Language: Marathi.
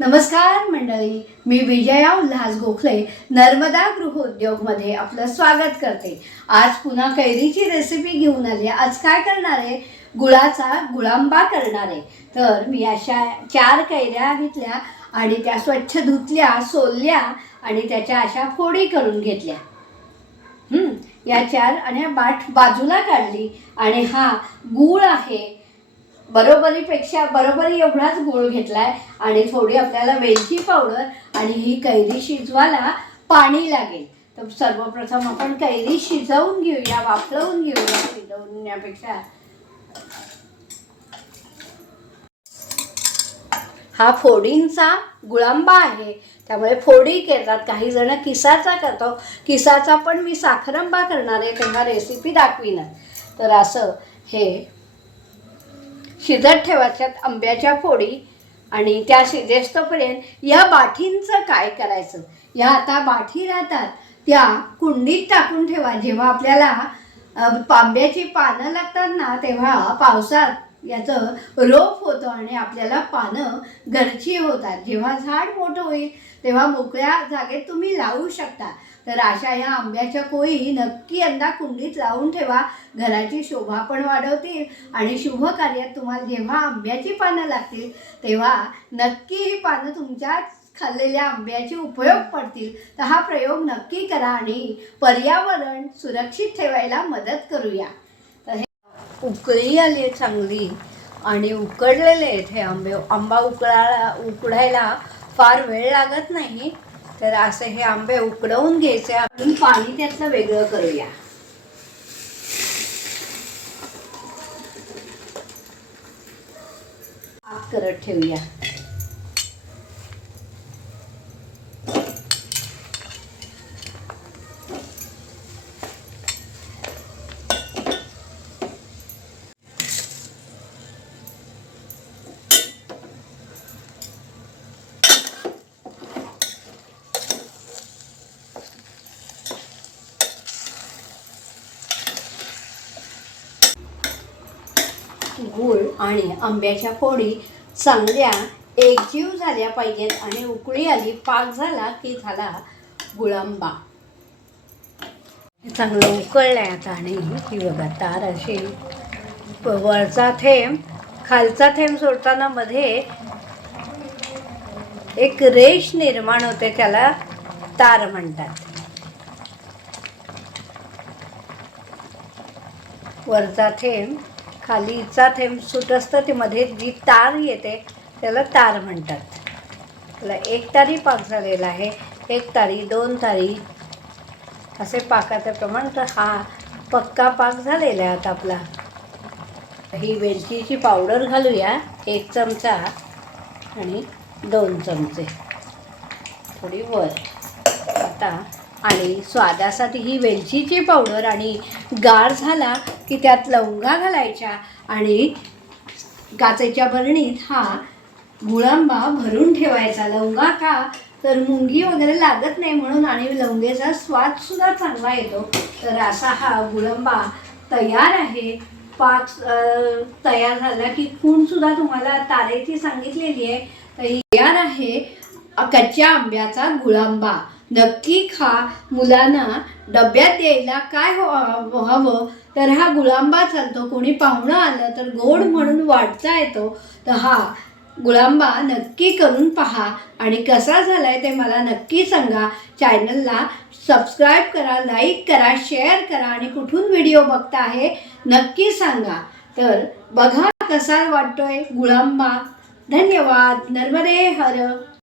नमस्कार मंडळी, मी विजया उल्हास गोखले नर्मदा गृहोद्योगमध्ये आपलं स्वागत करते। आज पुन्हा कैरीची रेसिपी घेऊन आली। आज काय करणार आहे? गुळाचा गुळांबा करणार आहे। तर मी अशा 4 कैऱ्या घेतल्या आणि त्या स्वच्छ धुतल्या, सोलल्या आणि त्याच्या अशा फोडी करून घेतल्या। या 4 आणि बाट बाजूला काढली आणि हा गूळ आहे। बरोबरी एवढाच गूळ घेतलाय आणि थोडी आपल्याला वेलची पावडर आणि ही कैरी शिजवायला पाणी लागेल। तर सर्वप्रथम आपण कैरी शिजवून घेऊया, वाफळवून घेऊया। शिजवण्यापेक्षा हा फोडींचा गुळांबा आहे, त्यामुळे फोडी करतात। काही जण किसाचा करतो, किसाचा पण मी साखरांबा करणार आहे, तेव्हा रेसिपी दाखवीन। तर असं हे शिजत ठेवायच्यात आंब्याच्या फोडी आणि त्या शिजेस्तोपर्यंत या बाठींचं काय करायचं? या आता बाठी राहतात त्या कुंडीत टाकून ठेवा। जेव्हा आपल्याला आंब्याची पानं लागतात ना, तेव्हा पावसात याचं रोप होतं आणि आपल्याला पानं घरची होतात। जेव्हा झाड मोठं होईल तेव्हा मोकळ्या जागेत तुम्ही लावू शकता। तर अशा या आंब्याच्या कोळी नक्की यंदा कुंडीत लावून ठेवा, घराची शोभा पण वाढवतील आणि शुभ कार्यात तुम्हाला जेव्हा आंब्याची पानं लागतील तेव्हा नक्की ही पानं तुमच्या खाल्लेल्या आंब्याचे उपयोग पडतील। तर हा प्रयोग नक्की करा आणि पर्यावरण सुरक्षित ठेवायला मदत करूया। तर हे उकळी आली चांगली आणि उकडलेले आहेत हे आंबा उकडायला फार वेळ लागत नाही। तर असे हे आंबे उकडवून घ्यायचे। आपण पाणी त्यातलं वेगळं करूया। आग करत ठेवूया। गूळ आणि आंब्याच्या फोडी चांगल्या एकजीव झाल्या पाहिजेत आणि उकळी आली, पाक झाला की झाला गुळांबा। चांगलं उकळलंय आता आणि ही बघा तार अशी वरचा थेंब खालचा थेंब सोडताना मध्ये एक रेष निर्माण होते, त्याला तार म्हणतात। वरचा थेंब खालीचा थेंब सुट असतं, ते मध्ये जी तार येते त्याला तार म्हणतात। त्याला 1 तारी पाक झालेला आहे, 1 तारी 2 तारी असे पाकाचं प्रमाण। तर हा पक्का पाक झालेला आहे आता आपला। ही वेलचीची पावडर घालूया, 1 चमचा आणि 2 चमचे थोडी वर आता। आणि स्वादासाठी ही वेलचीची पावडर आणि गार झाला की त्यात लवंगा घालायच्या आणि काचेच्या बरणीत हा गुळांबा भरून ठेवायचा। लवंगा का तर मुंगी वगैरे लागत नाही म्हणून आणि लवंगेचा स्वाद सुद्धा चांगला येतो। तर असा हा गुळांबा तयार आहे। पाक तयार झाला की खून सुद्धा तुम्हाला तारेची सांगितलेली आहे। तर तयार आहे कच्च्या आंब्याचा गुळांबा। नक्की खा। मुलांना डब्यात द्यायला काय हवं तर हा गुळांबा चालतो। कोणी पाहुणं आलं तर गोड म्हणून वाढता येतो। तर हा गुळांबा नक्की करून पहा आणि कसा झालाय ते मला नक्की सांगा। चॅनलला सबस्क्राईब करा, लाईक करा, शेअर करा आणि कुठून व्हिडिओ बघता आहे नक्की सांगा। तर बघा कसा वाटतोय गुळांबा। धन्यवाद। नर्मदे हर।